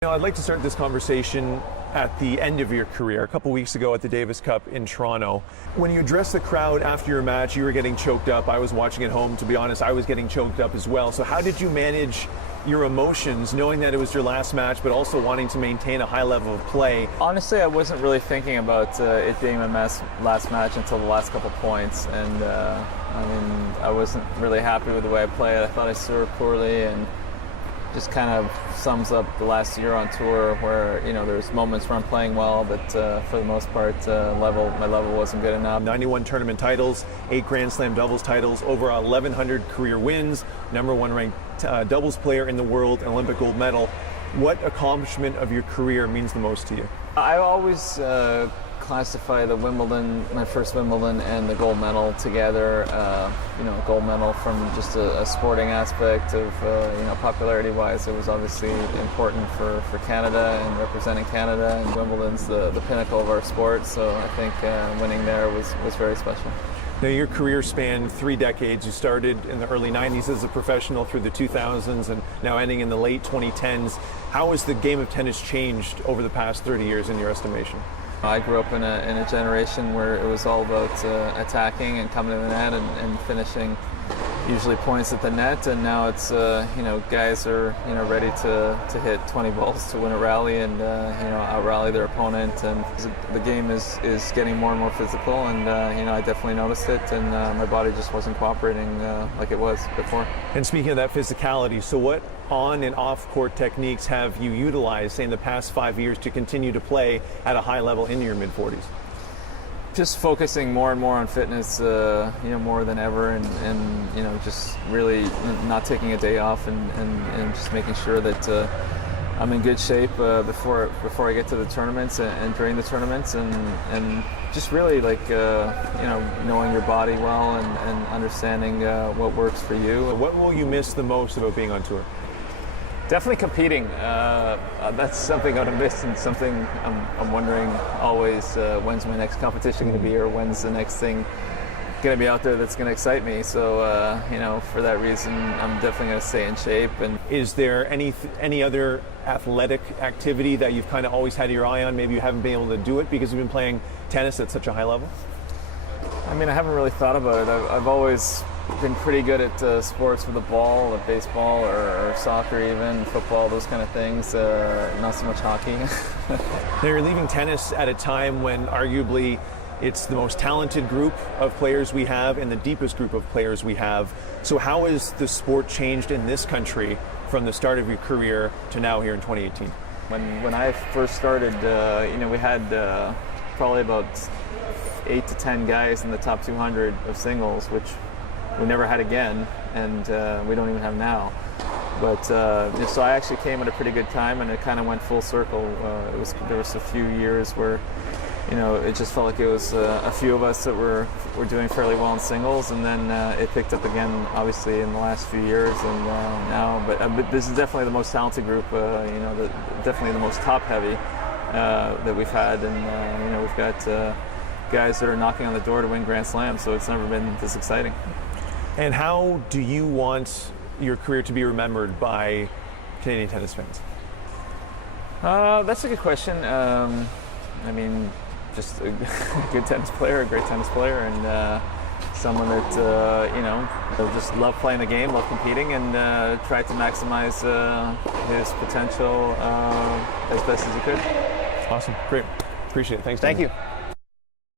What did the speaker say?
I'd like to start this conversation at the end of your career, a couple weeks ago at the Davis Cup in Toronto. When you addressed the crowd after your match, you were getting choked up. I was watching at home. To be honest, I was getting choked up as well. So how did you manage your emotions, knowing that it was your last match, but also wanting to maintain a high level of play? Honestly, I wasn't really thinking about it being my last match until the last couple points. And I wasn't really happy with the way I played. I thought I served poorly, and just kind of sums up the last year on tour where, there's moments where I'm playing well, but for the most part, my level wasn't good enough. 91 tournament titles, 8 Grand Slam doubles titles, over 1,100 career wins, #1 ranked doubles player in the world, an Olympic gold medal. What accomplishment of your career means the most to you? I always classify the Wimbledon, my first Wimbledon, and the gold medal together. Gold medal from just a sporting aspect of, popularity-wise, it was obviously important for Canada and representing Canada, and Wimbledon's the pinnacle of our sport, so I think winning there was very special. Now, your career spanned 3 decades. You started in the early 90s as a professional through the 2000s and now ending in the late 2010s. How has the game of tennis changed over the past 30 years in your estimation? I grew up in a generation where it was all about attacking and coming to the net and finishing usually points at the net, and now it's guys are ready to hit 20 balls to win a rally and out-rally their opponent, and the game is getting more and more physical, and I definitely noticed it, and my body just wasn't cooperating like it was before. And speaking of that physicality, so what on and off court techniques have you utilized, say, in the past 5 years to continue to play at a high level in your mid-40s? Just focusing more and more on fitness, more than ever, and just really not taking a day off, and just making sure that I'm in good shape before I get to the tournaments and during the tournaments, and just really knowing your body well and understanding what works for you. What will you miss the most about being on tour? Definitely competing. That's something I'm gonna miss, and something I'm wondering always, when's my next competition going to be, or when's the next thing going to be out there that's going to excite me. So for that reason, I'm definitely going to stay in shape. And is there any other athletic activity that you've kind of always had your eye on? Maybe you haven't been able to do it because you've been playing tennis at such a high level? I haven't really thought about it. I've always been pretty good at sports with the ball, like baseball or soccer, even football, those kind of things. Not so much hockey. Now, you're leaving tennis at a time when arguably it's the most talented group of players we have and the deepest group of players we have. So how has the sport changed in this country from the start of your career to now here in 2018? When I first started, we had probably about 8 to 10 guys in the top 200 of singles, which we never had again, and we don't even have now. But so I actually came at a pretty good time, and it kind of went full circle. There was a few years where it just felt like it was a few of us that were doing fairly well in singles, and then it picked up again, obviously, in the last few years, and now. But this is definitely the most talented group. Definitely the most top-heavy that we've had, and we've got guys that are knocking on the door to win Grand Slam. So it's never been this exciting. And how do you want your career to be remembered by Canadian tennis fans? That's a good question. Just a good tennis player, a great tennis player, and someone that just loved playing the game, loved competing, and tried to maximize his potential as best as he could. Awesome, great, appreciate it. Thanks. Thank Daniel. you.